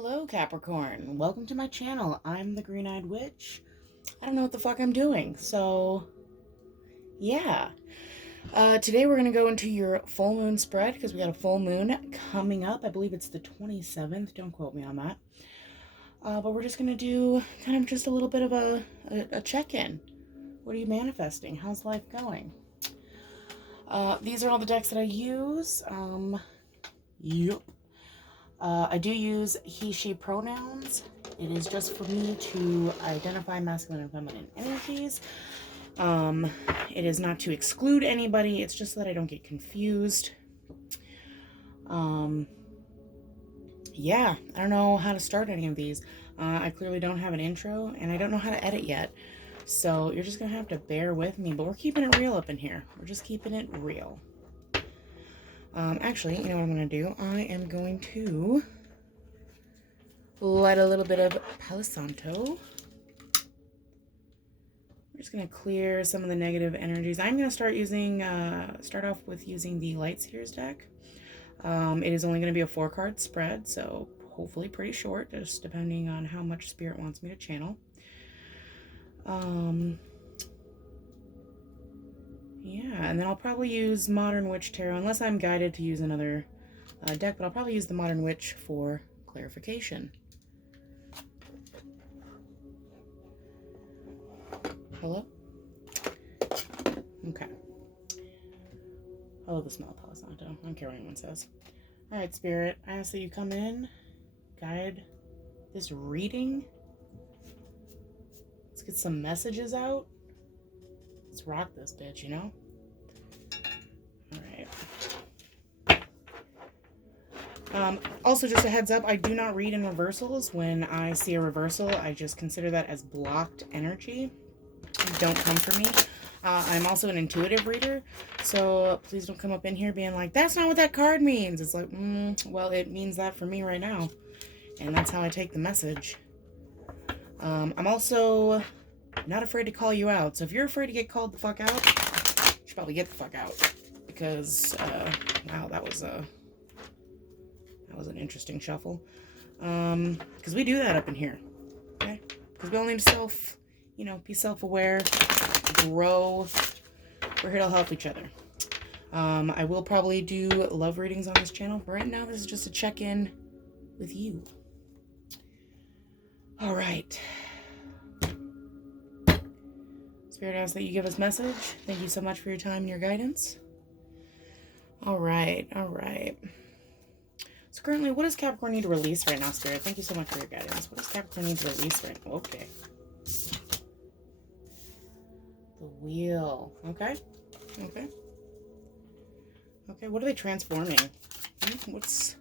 Hello, Capricorn. Welcome to my channel. I'm the Green-Eyed Witch. I don't know what the fuck I'm doing, so yeah. Today we're going to go into your full moon spread because we got a full moon coming up. I believe it's the 27th. Don't quote me on that. But we're just going to do kind of just a little bit of a check-in. What are you manifesting? How's life going? These are all the decks that I use. Yep. I do use he, she pronouns. It is just for me to identify masculine and feminine energies. It is not to exclude anybody. It's just so that I don't get confused. Yeah, I don't know how to start any of these. I clearly don't have an intro, and I don't know how to edit yet. So you're just going to have to bear with me. But we're keeping it real up in here. We're just keeping it real. Actually, you know what I'm going to do? I am going to light a little bit of Palo Santo. We're just going to clear some of the negative energies. I'm going to start off with using the Light Seers deck. It is only going to be a 4-card spread, so hopefully pretty short, just depending on how much Spirit wants me to channel. Yeah, and then I'll probably use Modern Witch Tarot, unless I'm guided to use another deck, but I'll probably use the Modern Witch for clarification. Hello? Okay. I love the smell of Palo Santo. I don't care what anyone says. Alright, Spirit, I ask that you come in, guide this reading. Let's get some messages out. Let's rock this bitch, you know? Alright. Also, just a heads up, I do not read in reversals. When I see a reversal, I just consider that as blocked energy. Don't come for me. I'm also an intuitive reader, so please don't come up in here being like, that's not what that card means. It's like, well, it means that for me right now, and that's how I take the message. I'm also not afraid to call you out, so if you're afraid to get called the fuck out, you should probably get the fuck out, because, wow, that was an interesting shuffle. Because we do that up in here, okay? Because we all need to be self-aware, grow. We're here to help each other. I will probably do love readings on this channel, but right now this is just a check-in with you. All right. Spirit asks that you give us message. Thank you so much for your time and your guidance. All right. So currently, what does Capricorn need to release right now, Spirit? Thank you so much for your guidance. What does Capricorn need to release right now? Okay. The Wheel. Okay. What are they transforming? What's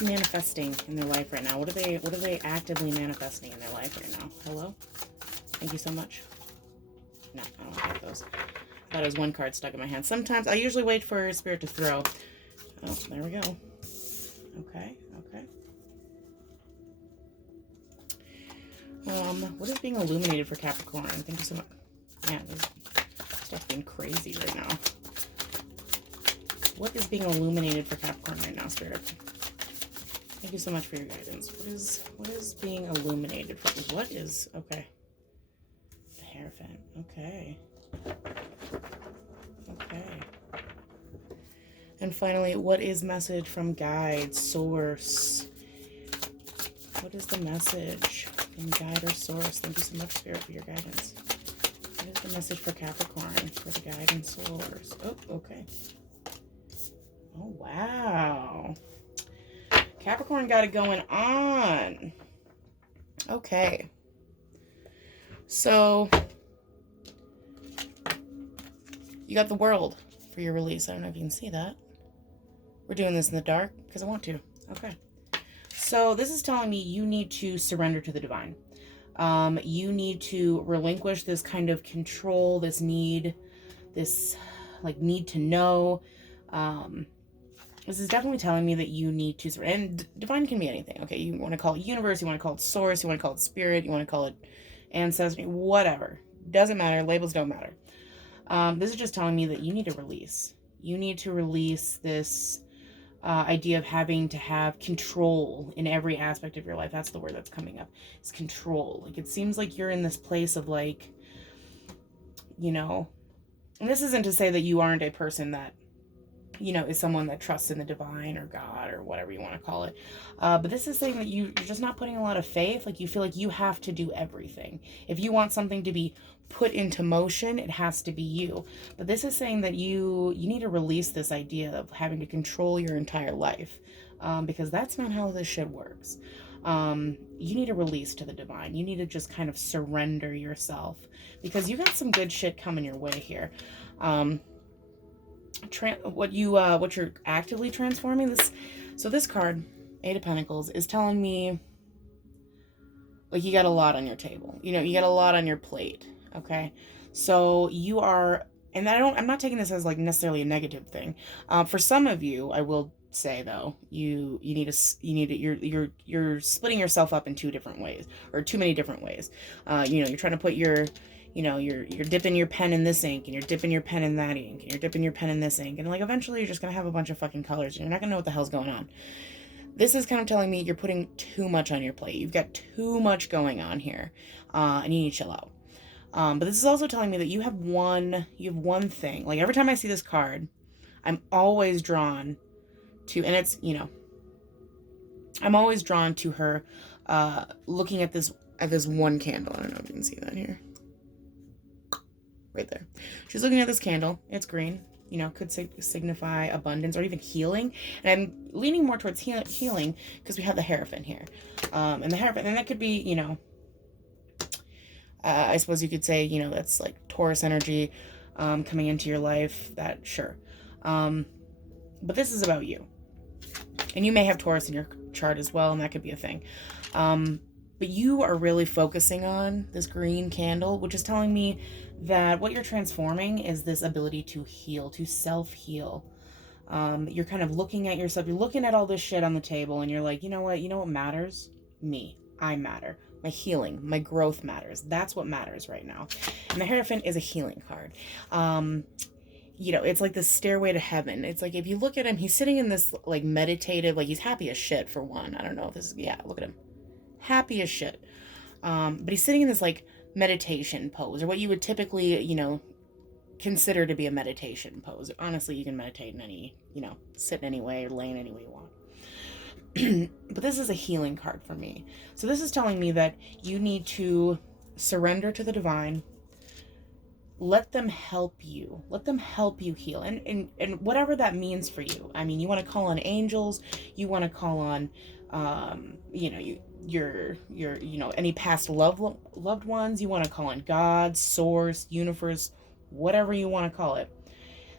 manifesting in their life right now? What are they actively manifesting in their life right now? Hello? Thank you so much. No, I don't have those. I thought it was one card stuck in my hand. Sometimes I usually wait for Spirit to throw. Oh, there we go. Okay. What is being illuminated for Capricorn? Thank you so much. Man, this stuff's being crazy right now. What is being illuminated for Capricorn right now, Spirit? Thank you so much for your guidance. What is being illuminated for? Okay. The Hierophant. Okay. And finally, what is message from guide, source? What is the message from guide or source? Thank you so much, Spirit, for your guidance. What is the message for Capricorn for the guide and source? Oh, okay. Oh, wow. Capricorn got it going on. Okay. So, you got the World for your release. I don't know if you can see that. We're doing this in the dark because I want to. Okay. So this is telling me you need to surrender to the divine. You need to relinquish this kind of control, this need to know. This is definitely telling me that you need to surrender. And divine can be anything. Okay, you want to call it universe, you want to call it source, you want to call it spirit, you want to call it ancestry, whatever. Doesn't matter. Labels don't matter. This is just telling me that you need to release. You need to release this idea of having to have control in every aspect of your life. That's the word that's coming up. It's control. Like, it seems like you're in this place of like, you know, and this isn't to say that you aren't a person that, you know, is someone that trusts in the divine or God or whatever you want to call it. But this is saying that you're just not putting a lot of faith. Like, you feel like you have to do everything. If you want something to be put into motion, it has to be you. But this is saying that you need to release this idea of having to control your entire life, because that's not how this shit works. You need to release to the divine. You need to just kind of surrender yourself, because you got some good shit coming your way here. What you're actively transforming this. So this card, Eight of Pentacles, is telling me like you got a lot on your table. You know, you got a lot on your plate. Okay, so you are, and I'm not taking this as like necessarily a negative thing. For some of you, I will say though, you're splitting yourself up in two different ways, or too many different ways. You know, you're trying to put your, you know, you're dipping your pen in this ink, and you're dipping your pen in that ink, and you're dipping your pen in this ink, and like eventually you're just gonna have a bunch of fucking colors, and you're not gonna know what the hell's going on. This is kind of telling me you're putting too much on your plate. You've got too much going on here, and you need to chill out. But this is also telling me that you have one thing. Like, every time I see this card, I'm always drawn to, and it's, you know, I'm always drawn to her looking at this one candle. I don't know if you can see that here. Right there. She's looking at this candle. It's green. You know, could signify abundance or even healing. And I'm leaning more towards healing because we have the Hierophant here. And the Hierophant, and that could be, you know, I suppose you could say, you know, that's like Taurus energy coming into your life. That, sure. But this is about you. And you may have Taurus in your chart as well, and that could be a thing. But you are really focusing on this green candle, which is telling me that what you're transforming is this ability to heal, to self-heal. You're kind of looking at yourself. You're looking at all this shit on the table, and you're like, you know what? You know what matters? Me. I matter. My healing, my growth matters. That's what matters right now. And the Hierophant is a healing card. You know, it's like the stairway to heaven. It's like, if you look at him, he's sitting in this like meditative, like he's happy as shit for one. I don't know if this is, yeah, look at him. Happy as shit. But he's sitting in this like meditation pose, or what you would typically, you know, consider to be a meditation pose. Honestly, you can meditate in any, you know, sit in any way or lay in any way you want. But this is a healing card for me. So this is telling me that you need to surrender to the divine. Let them help you. Let them help you heal. And whatever that means for you. I mean, you want to call on angels. You want to call on, you know, your you know, any past loved ones. You want to call on God, source, universe, whatever you want to call it.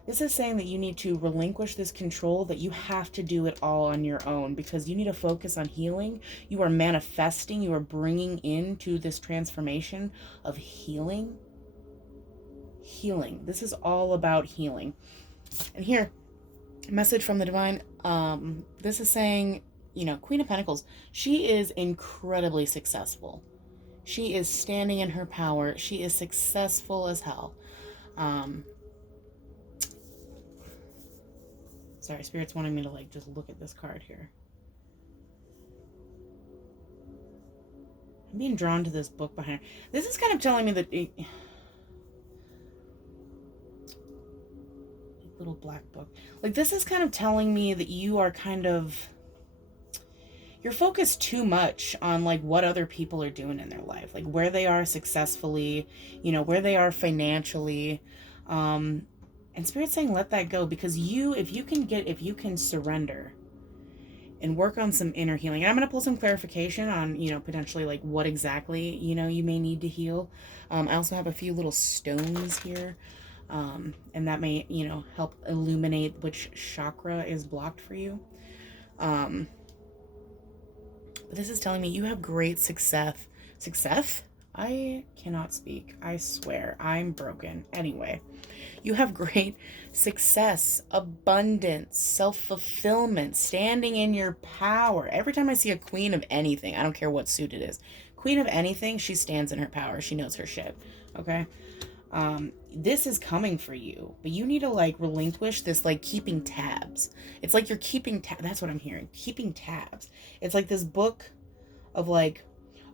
This is saying that you need to relinquish this control, that you have to do it all on your own, because you need to focus on healing. You are manifesting, you are bringing into this transformation of healing. Healing. This is all about healing. And here, message from the divine. This is saying, you know, Queen of Pentacles, she is incredibly successful. She is standing in her power. She is successful as hell. Sorry, Spirit's wanting me to like just look at this card here. I'm being drawn to this book behind her. This is kind of telling me that little black book. Like, this is kind of telling me that you are kind of, you're focused too much on like what other people are doing in their life, like where they are successfully, you know, where they are financially. And Spirit's saying let that go, because if you can surrender and work on some inner healing. And I'm going to pull some clarification on, you know, potentially like what exactly, you know, you may need to heal. I also have a few little stones here. And that may, you know, help illuminate which chakra is blocked for you. But this is telling me you have great success. Success? I cannot speak. I swear. I'm broken. Anyway, you have great success, abundance, self-fulfillment, standing in your power. Every time I see a queen of anything, I don't care what suit it is, queen of anything, she stands in her power. She knows her shit. Okay? this is coming for you, but you need to like relinquish this like keeping tabs. It's like you're keeping that's what I'm hearing. Keeping tabs. It's like this book of like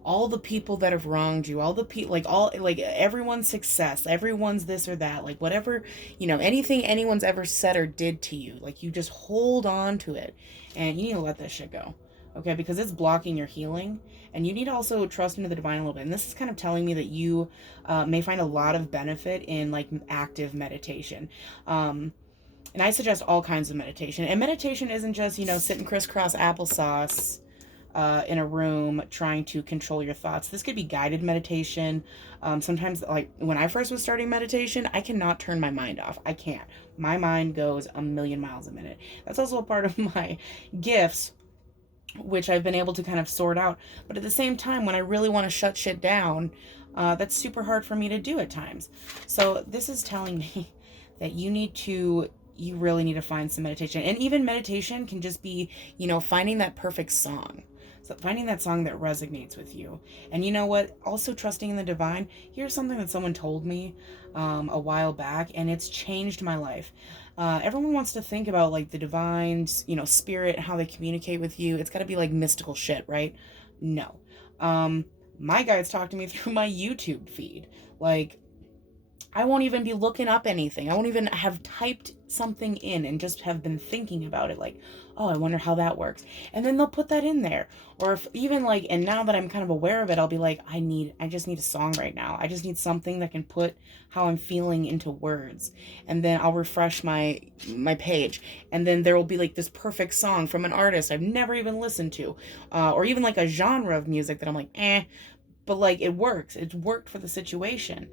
all the people that have wronged you, all the people, like all, like everyone's success, everyone's this or that, like whatever, you know, anything anyone's ever said or did to you, like you just hold on to it, and you need to let that shit go, okay? Because it's blocking your healing, and you need to also trust into the divine a little bit. And this is kind of telling me that you may find a lot of benefit in like active meditation. And I suggest all kinds of meditation. And meditation isn't just, you know, sitting crisscross applesauce in a room trying to control your thoughts. This could be guided meditation. Sometimes, like when I first was starting meditation, I cannot turn my mind off. I can't. My mind goes a million miles a minute. That's also a part of my gifts, which I've been able to kind of sort out. But at the same time, when I really want to shut shit down, that's super hard for me to do at times. So this is telling me that you really need to find some meditation. And even meditation can just be, you know, finding that perfect song. So finding that song that resonates with you. And you know what? Also trusting in the divine. Here's something that someone told me a while back, and it's changed my life. Everyone wants to think about like the divine's, you know, spirit, how they communicate with you. It's got to be like mystical shit, right? No. My guides talk to me through my YouTube feed. Like, I won't even be looking up anything. I won't even have typed something in and just have been thinking about it. Like, oh, I wonder how that works. And then they'll put that in there. Or if even like, and now that I'm kind of aware of it, I'll be like, I just need a song right now. I just need something that can put how I'm feeling into words. And then I'll refresh my page. And then there will be like this perfect song from an artist I've never even listened to. Or even like a genre of music that I'm like, but like it works. It's worked for the situation.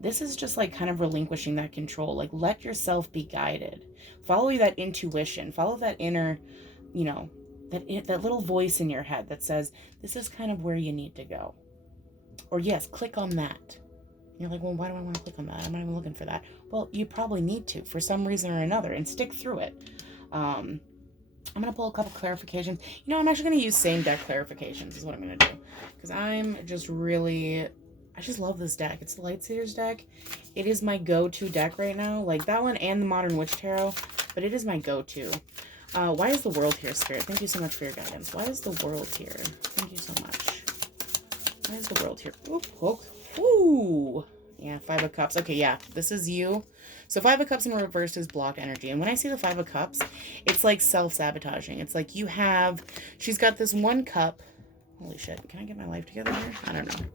This is just like kind of relinquishing that control. Like let yourself be guided. Follow that intuition. Follow that inner, you know, that little voice in your head that says, this is kind of where you need to go. Or yes, click on that. You're like, well, why do I want to click on that? I'm not even looking for that. Well, you probably need to for some reason or another, and stick through it. I'm going to pull a couple clarifications. You know, I'm actually going to use same deck clarifications is what I'm going to do. Because I just love this deck. It's the Lightseers deck. It is my go-to deck right now. Like that one and the Modern Witch Tarot. But it is my go-to. Why is the world here, Spirit? Thank you so much for your guidance. Why is the world here? Thank you so much. Why is the world here? Ooh. Yeah, Five of Cups. Okay, yeah, this is you. So Five of Cups in reverse is blocked energy. And when I see the Five of Cups, it's like self-sabotaging. It's like she's got this one cup. Holy shit, can I get my life together here? I don't know.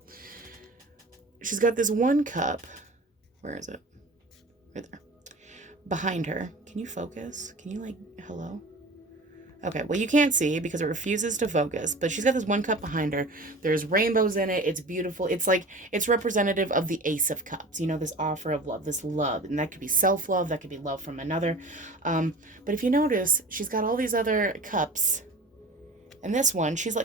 She's got this one cup. Where is it? Right there. Behind her. Can you focus? Can you like, hello? Okay, well you can't see because it refuses to focus, but she's got this one cup behind her. There's rainbows in it. It's beautiful. It's like, it's representative of the Ace of Cups, you know, this offer of love, this love. And that could be self-love. That could be love from another. But if you notice, she's got all these other cups. And this one, she's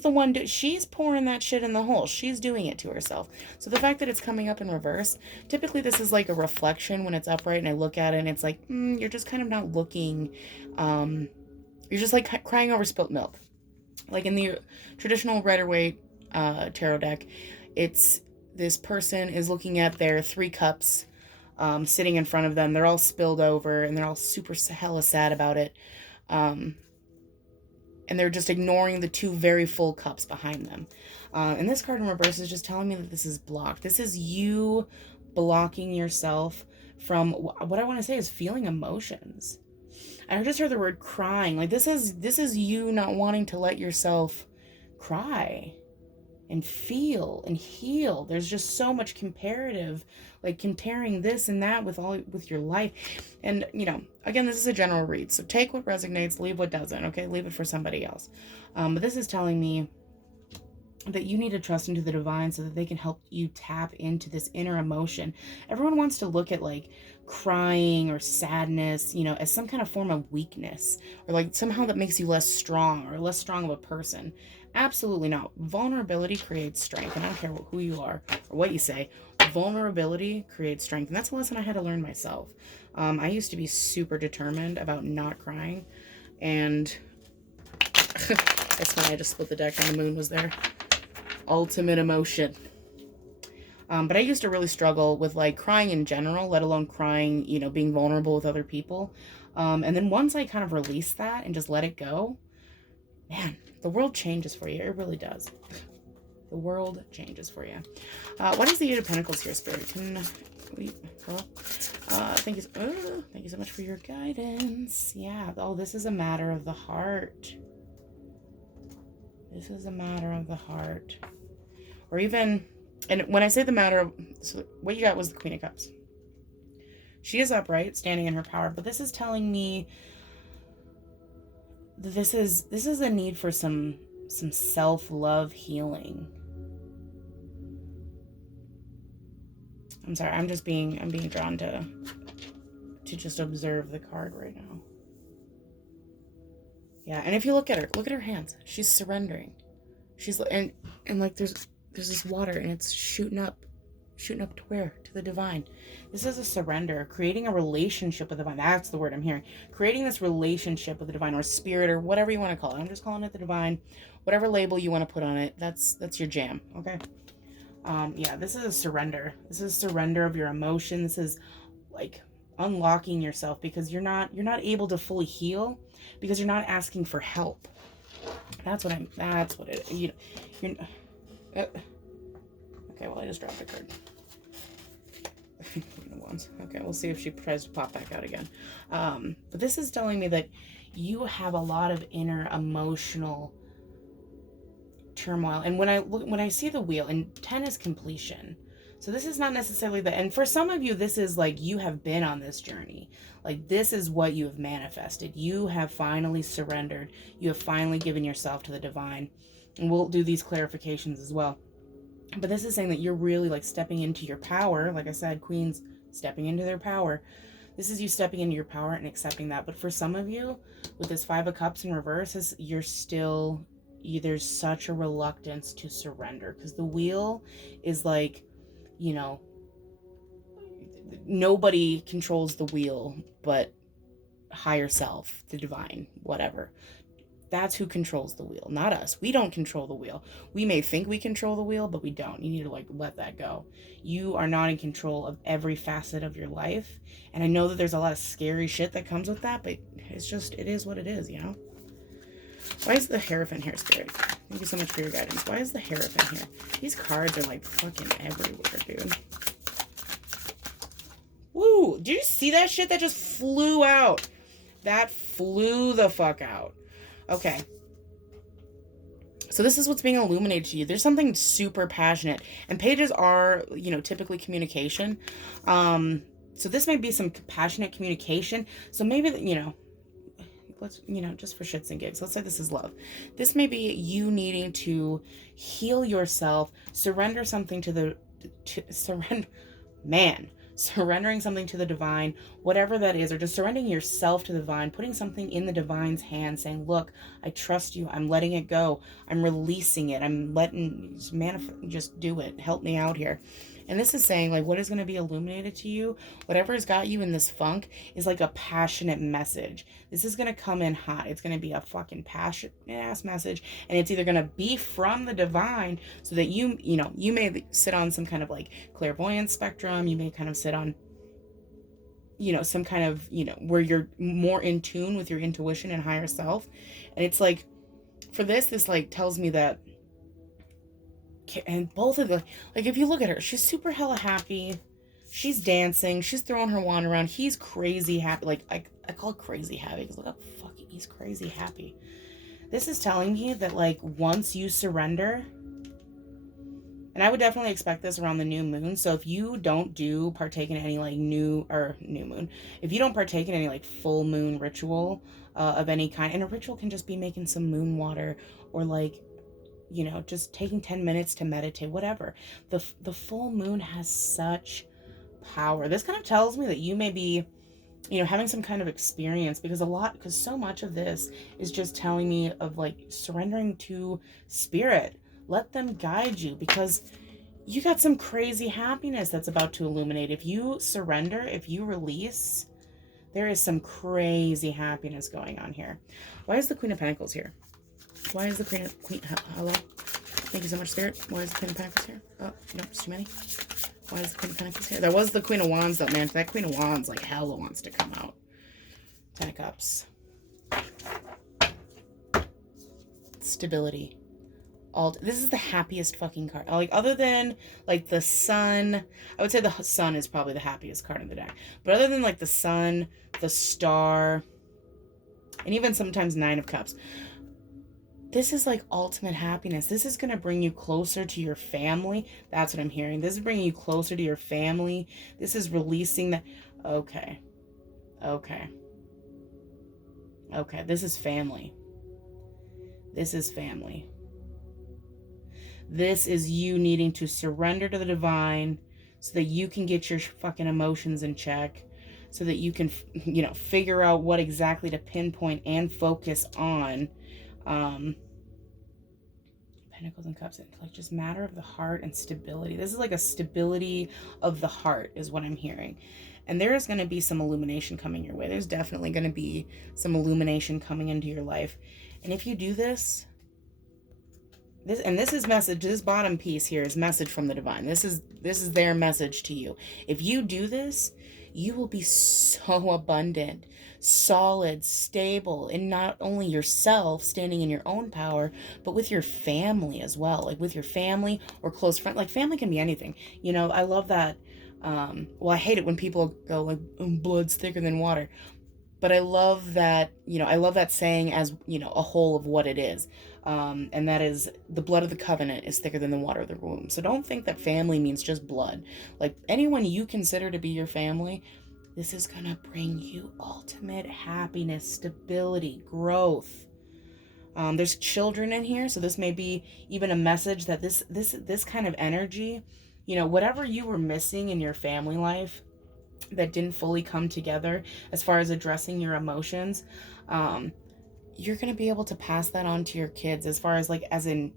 the one, she's pouring that shit in the hole. She's doing it to herself. So the fact that it's coming up in reverse, typically this is like a reflection when it's upright and I look at it and it's like, you're just kind of not looking, you're just like crying over spilt milk. Like in the traditional Rider-Waite tarot deck, it's this person is looking at their 3 cups sitting in front of them. They're all spilled over and they're all super hella sad about it. And they're just ignoring the 2 very full cups behind them. And this card in reverse is just telling me that this is blocked. This is you blocking yourself from what I want to say is feeling emotions. I just heard the word crying. Like this is you not wanting to let yourself cry and feel and heal. There's just so much comparative, like comparing this and that with your life. And, you know, again, this is a general read. So take what resonates, leave what doesn't, okay? Leave it for somebody else. But this is telling me that you need to trust into the divine so that they can help you tap into this inner emotion. Everyone wants to look at like crying or sadness, you know, as some kind of form of weakness or like somehow that makes you less strong or less strong of a person. Absolutely not. Vulnerability creates strength. And I don't care who you are or what you say. Vulnerability creates strength. And that's a lesson I had to learn myself. I used to be super determined about not crying. And that's when I just split the deck and the moon was there. Ultimate emotion. But I used to really struggle with like crying in general, let alone crying, you know, being vulnerable with other people. And then once I kind of released that and just let it go, man, the world changes for you. It really does. The world changes for you. What is the Eight of Pentacles here, Spirit? Can we... Hello? Thank you so much for your guidance. Yeah. Oh, this is a matter of the heart. This is a matter of the heart. Or even... And when I say the matter of... So what you got was the Queen of Cups. She is upright, standing in her power. But this is telling me... This is a need for some self-love healing. I'm sorry, I'm being drawn to just observe the card right now. Yeah, and if you look at her hands. She's surrendering. She's and like there's this water and it's shooting up to where? To the divine. This is a surrender, creating a relationship with the divine. That's the word I'm hearing. Creating this relationship with the divine or spirit or whatever you want to call it. I'm just calling it the divine. Whatever label you want to put on it, that's your jam, okay? Yeah, this is a surrender. This is surrender of your emotion. This is like unlocking yourself because you're not able to fully heal because you're not asking for help. That's what it, you know, okay, well, I just dropped a card. Okay, we'll see if she tries to pop back out again. But this is telling me that you have a lot of inner emotional turmoil. And when I see the wheel, and 10 is completion. So this is not necessarily and for some of you, this is like you have been on this journey. Like this is what you have manifested. You have finally surrendered. You have finally given yourself to the divine. And we'll do these clarifications as well. But this is saying that you're really like stepping into your power. Like I said, Queens stepping into their power. This is you stepping into your power and accepting that. But for some of you, with this 5 of Cups in reverse, you're still... there's such a reluctance to surrender because the wheel is like, you know, nobody controls the wheel but higher self, the divine, whatever. That's who controls the wheel, not us. We don't control the wheel. We may think we control the wheel, but we don't. You need to like let that go. You are not in control of every facet of your life. And I know that there's a lot of scary shit that comes with that, but it's just, it is what it is, you know? Why is the Hierophant here, Spirit? Thank you so much for your guidance. Why is the Hierophant here? These cards are like fucking everywhere, dude. Woo! Did you see that shit that just flew out? That flew the fuck out. Okay. So this is what's being illuminated to you. There's something super passionate. And pages are, you know, typically communication. So this might be some passionate communication. So maybe, you know... let's, you know, just for shits and gigs, let's say this is love. This may be you needing to heal yourself, surrender something surrendering something to the divine, whatever that is, or just surrendering yourself to the divine, putting something in the divine's hand, saying, look, I trust you, I'm letting it go, I'm releasing it, I'm letting, just do it, help me out here. And this is saying, like, what is going to be illuminated to you, whatever has got you in this funk, is like a passionate message. This is going to come in hot. It's going to be a fucking passionate-ass message. And it's either going to be from the divine, so that you know, you may sit on some kind of, like, clairvoyance spectrum. You may kind of sit on, you know, some kind of, you know, where you're more in tune with your intuition and higher self. And it's like, for this, like, tells me that, and both of the, like, if you look at her, she's super hella happy. She's dancing. She's throwing her wand around. He's crazy happy. Like, I call it crazy happy because look how fucking, he's crazy happy. This is telling me that, like, once you surrender, and I would definitely expect this around the new moon. So if you don't partake in any, like, new moon, if you don't partake in any, like, full moon ritual of any kind, and a ritual can just be making some moon water, or, like, you know, just taking 10 minutes to meditate, whatever. The full moon has such power. This kind of tells me that you may be, you know, having some kind of experience, because so much of this is just telling me of, like, surrendering to spirit. Let them guide you, because you got some crazy happiness that's about to illuminate. If you surrender, if you release, there is some crazy happiness going on here. Why is the Queen of Pentacles here? Why is the Queen, hello? Thank you so much, Spirit. Why is the Queen of Pentacles here? Oh, no, it's too many. Why is the Queen of Pentacles here? There was the Queen of Wands, though, man. That Queen of Wands, like, hella wants to come out. Ten of Cups. Stability. This is the happiest fucking card. Like, other than, like, the Sun. I would say the Sun is probably the happiest card in the deck. But other than, like, the Sun, the Star, and even sometimes Nine of Cups, this is like ultimate happiness. This is going to bring you closer to your family. That's what I'm hearing. This is bringing you closer to your family. This is releasing that. Okay. Okay. Okay. This is family. This is family. This is you needing to surrender to the divine so that you can get your fucking emotions in check, so that you can, you know, figure out what exactly to pinpoint and focus on. Pentacles and Cups, like just matter of the heart and stability. This is like a stability of the heart is what I'm hearing. And there is going to be some illumination coming your way. There's definitely going to be some illumination coming into your life. And if you do this, this is message, this bottom piece here is message from the divine. This is their message to you. If you do this, you will be so abundant, solid, stable, in not only yourself, standing in your own power, but with your family as well. Like with your family or close friend. Like family can be anything. You know, I love that. Well, I hate it when people go like, blood's thicker than water. But I love that, you know, I love that saying as, you know, a whole of what it is. And that is the blood of the covenant is thicker than the water of the womb. So don't think that family means just blood. Like anyone you consider to be your family, this is going to bring you ultimate happiness, stability, growth. There's children in here. So this may be even a message that this kind of energy, you know, whatever you were missing in your family life, that didn't fully come together as far as addressing your emotions, you're going to be able to pass that on to your kids as far as like as in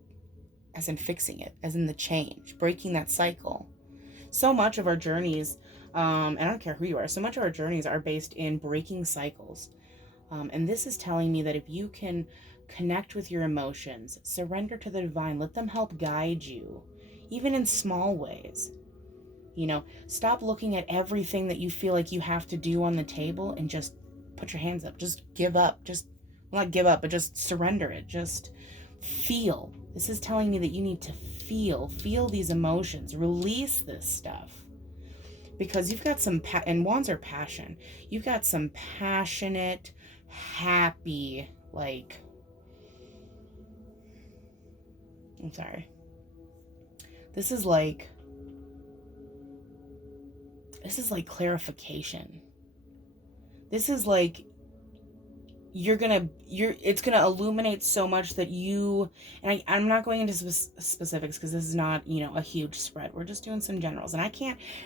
fixing it, as in the change, breaking that cycle. So much of our journeys, and I don't care who you are, so much of our journeys are based in breaking cycles. And this is telling me that if you can connect with your emotions, surrender to the divine, let them help guide you, even in small ways. You know, stop looking at everything that you feel like you have to do on the table and just put your hands up. Just give up. Just, well, not give up, but just surrender it. Just feel. This is telling me that you need to feel these emotions. Release this stuff. Because you've got some, and wands are passion. You've got some passionate, happy, like, I'm sorry. This is like clarification. This is like it's gonna illuminate so much that you, and I'm not going into specifics because this is not, you know, a huge spread. We're just doing some generals, and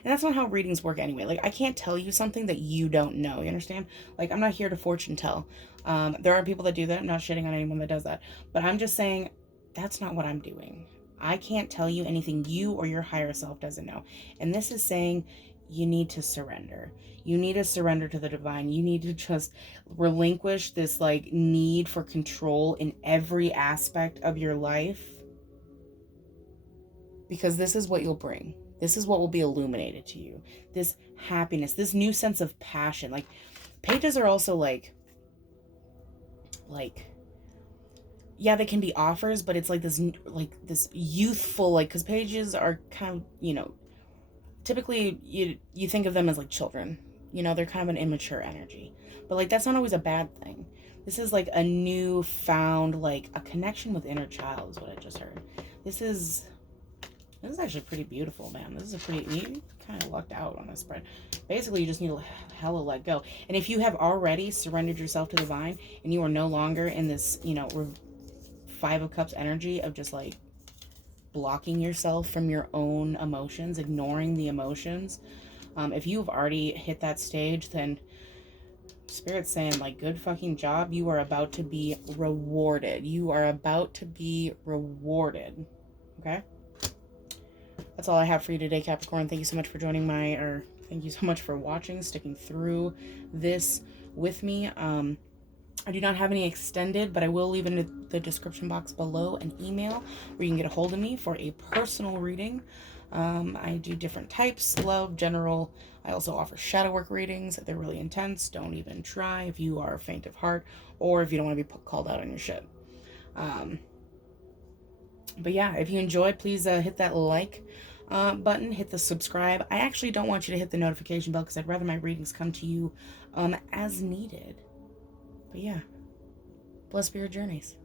that's not how readings work anyway. Like I can't tell you something that you don't know. You understand? Like I'm not here to fortune tell. There are people that do that. I'm not shitting on anyone that does that, but I'm just saying that's not what I'm doing. I can't tell you anything you or your higher self doesn't know. And this is saying you need to surrender. You need to surrender to the divine. You need to just relinquish this like need for control in every aspect of your life. Because this is what you'll bring. This is what will be illuminated to you. This happiness, this new sense of passion. Like pages are also like yeah, they can be offers, but it's like this youthful, like, because pages are kind of, you know, typically you think of them as like children, you know, they're kind of an immature energy, but like that's not always a bad thing. This is like a new found, like a connection with inner child is what I just heard. This is actually pretty beautiful, man. This is you kind of lucked out on this spread. Basically, you just need to hella let go. And if you have already surrendered yourself to the divine and you are no longer in this, you know, Five of Cups energy of just like blocking yourself from your own emotions, ignoring the emotions. If you've already hit that stage, then Spirit's saying like, good fucking job. You are about to be rewarded. You are about to be rewarded. Okay? That's all I have for you today, Capricorn. Thank you so much for joining thank you so much for watching, sticking through this with me. I do not have any extended, but I will leave in the description box below an email where you can get a hold of me for a personal reading. I do different types, love, general. I also offer shadow work readings. They're really intense. Don't even try if you are faint of heart or if you don't want to be called out on your shit. But yeah, if you enjoyed, please hit that like button, hit the subscribe. I actually don't want you to hit the notification bell because I'd rather my readings come to you as needed. But yeah, blessed be your journeys.